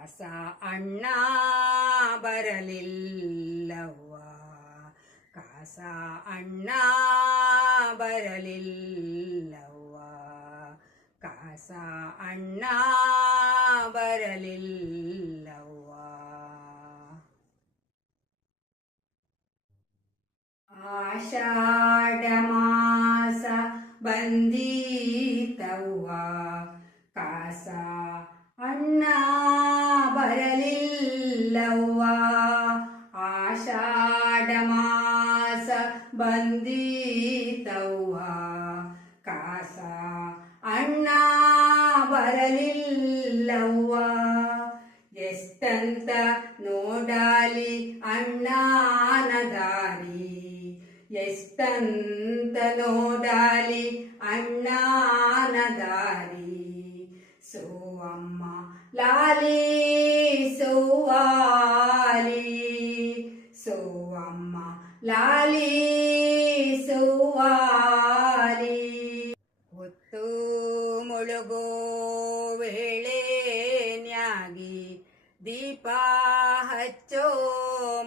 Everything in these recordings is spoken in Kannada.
ಕಾಸ ಅಣ್ಣ ಬರಲಿಲ್ಲವ್ವ, ಕಾಸ ಅಣ್ಣ ಬರಲಿಲ್ಲವ್ವ, ಕಾಸ ಅಣ್ಣ ಬರಲಿಲ್ಲವ್ವ. ಆಷಾಢ ಮಾಸ ಬಂದೀತವ್ವ, ಕಾಸ ಅಣ್ಣ ಬರಲಿಲ್ಲವ್ವ. ಆಷಾಢ ಮಾಸ ಬಂದೀತವ್ವ, ಕಾಸ ಅಣ್ಣ ಬರಲಿಲ್ಲವ್ವ. ಎಷ್ಟಂತ ನೋಡಾಲಿ ಅಣ್ಣನ ದಾರಿ, ಎಷ್ಟಂತ ನೋಡಾಲಿ ಅಣ್ಣನ ದಾರಿ. ಸೋವಮ್ಮ ಲಾಲಿ ಸೋವಾಲಿ, ಸೋವಮ್ಮ ಲಾಲಿ ಸೋವಾಲಿ. ಹೊತ್ತು ಮುಳುಗೋ ವೇಳೆನ್ಯಾಗಿ ದೀಪ ಹಚ್ಚೋ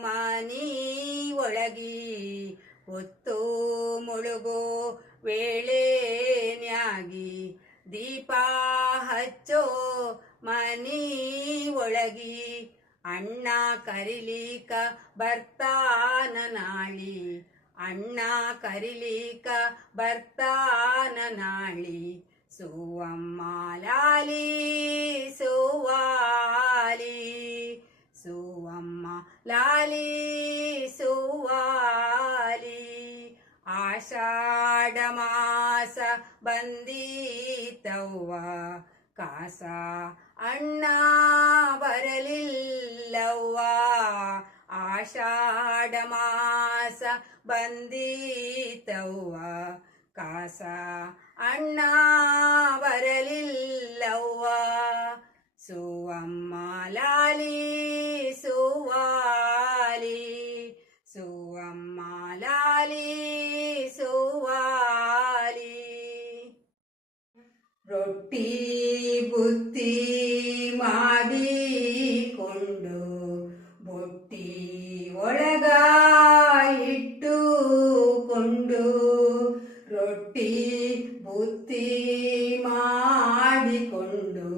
ಮನಿ ಒಳಗಿ, ಹೊತ್ತು ಮುಳುಗೋ ವೇಳೆನ್ಯಾಗಿ ದೀಪ ಹಚ್ಚೋ ಮನಿ ಒಳಗಿ. ಅಣ್ಣ ಕರಿಲಿಕ ಬರ್ತಾನ ನಾಳಿ, ಅಣ್ಣ ಕರಿಲಿಕ ಬರ್ತಾನ ನಾಳಿ. ಸೋವಮ್ಮ ಲಾಲಿ ಸೋವಾಲಿ, ಸೋವಮ್ಮ ಲಾಲಿ ಸೋವಾಲಿ. ಆಷಾಢ ಮಾಸ ಬಂದೀತವ್ವ, ಕಾಸ ಅಣ್ಣ ಬರಲಿಲ್ಲವ್ವ. ಆಷಾಢ ಮಾಸ ಬಂದೀತವ್ವ, ಕಾಸ ಅಣ್ಣ ಬರಲಿಲ್ಲವ್ವ. ಸೋವಮ್ಮ ಲಾಲಿ ಸೋವಾಲಿ, ಸೋವಮ್ಮ ಲಾಲಿ ಸೋವಾಲಿ. ರೊಟ್ಟಿ ಬುತ್ತಿ ಮಾಡಿಕೊಂಡು ಬುಟ್ಟಿ ಒಳಗ ಇಟ್ಟುಕೊಂಡು, ರೊಟ್ಟಿ ಬುತ್ತಿ ಮಾಡಿಕೊಂಡು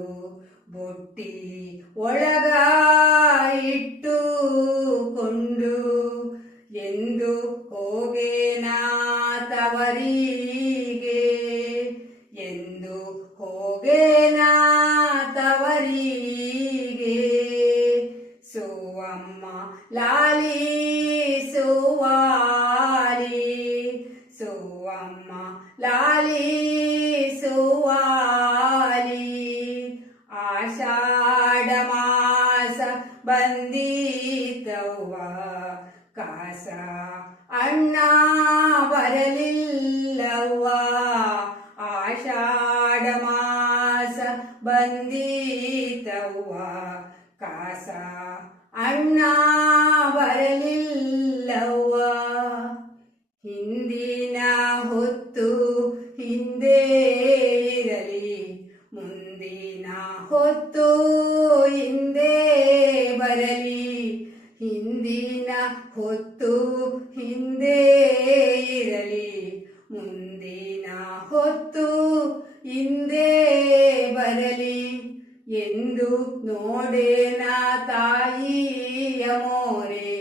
ಬುಟ್ಟಿ ಒಳಗ ಇಟ್ಟುಕೊಂಡು. ಎಂದು ಹೋಗೇನಾ ತವರಿಗೆ, ಎಂದು ಹೋಗೇನಾ ತವರಿಗೆ. ಸೋವಮ್ಮ ಲಾಲಿ ಸೋವಾಲಿ, ಸೋವಮ್ಮ ಲಾಲಿ ಸೋವಾಲಿ. ಆಷಾಢ ಮಾಸ ಬಂದೀತವ್ವ, ಕಾಸ ಅಣ್ಣ ಬರಲಿಲ್ಲವ್ವ. ಆಷಾಢ ಮಾಸ ಬಂದೀತವ್ವ, ಕಾಸ ಅಣ್ಣ ಬರಲಿಲ್ಲವ್ವ. ಹಿಂದಿನ ಹೊತ್ತು ಹಿಂದೆ ಇರಲಿ, ಮುಂದಿನ ಹೊತ್ತು ಹಿಂದೆ ಬರಲಿ. ಹಿಂದಿನ ಹೊತ್ತು ಹಿಂದೆ ಇರಲಿ, ಮುಂದಿನ ಹೊತ್ತು ಹಿಂದೆ ಬರಲಿ. ಎಂದು ನೋಡೇನ ತಾಯಿಯ ಮೋರೆ,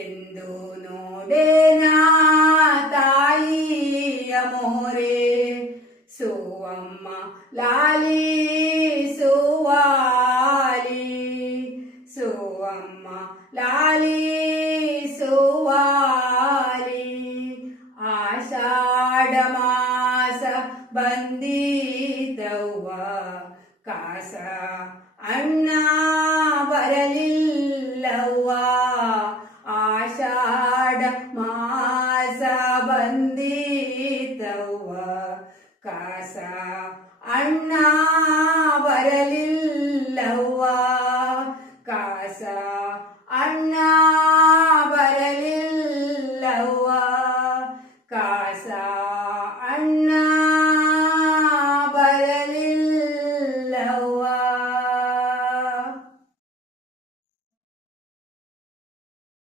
ಎಂದು ನೋಡೇನ ತಾಯಿಯ ಮೋರೆ. ಸೋವಮ್ಮ ಲಾಲಿ ಸೋವಾಲಿ, ಸೋವಮ್ಮ ಲಾಲಿ ಸೋವಾಲಿ. ಆಷಾಢ ಮಾಸ ಬಂದೀತವ್ವ, ಕಾಸ ಅಣ್ಣ